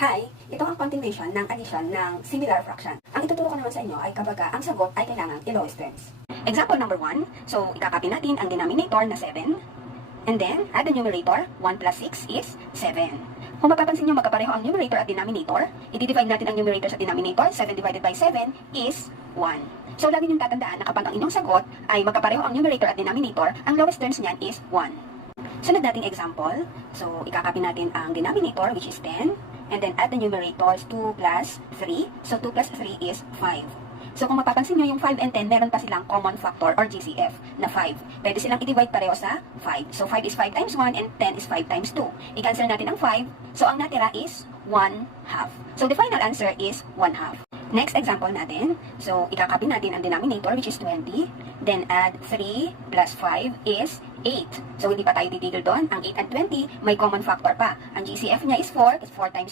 Hi! Ito ang continuation ng addition ng similar fraction. Ang ituturo ko naman sa inyo ay kapag ang sagot ay kailangan i-lowest terms. Example number 1. So, ikakopy natin ang denominator na 7. And then, add the numerator. 1 plus 6 is 7. Kung mapapansin nyo, magkapareho ang numerator at denominator. I-divide natin ang numerator sa denominator. 7 divided by 7 is 1. So, lagi niyong tatandaan na kapag ang inyong sagot ay magkapareho ang numerator at denominator, ang lowest terms niyan is 1. Sunod nating example. So, ikakopy natin ang denominator, which is 10. And then add the numerators, 2 plus 3. So, 2 plus 3 is 5. So, kung mapapansin nyo, yung 5 and 10, meron pa silang common factor or GCF na 5. Pwede silang i-divide pareho sa 5. So, 5 is 5 times 1 and 10 is 5 times 2. I-cancel natin ang 5. So, ang natira is 1/2. So, the final answer is 1/2. Next example natin. So, ikakopy natin ang denominator, which is 20. Then, add 3 plus 5 is 8. So, hindi pa tayo titigil doon. Ang 8 and 20, may common factor pa. Ang GCF niya is 4. It's 4 times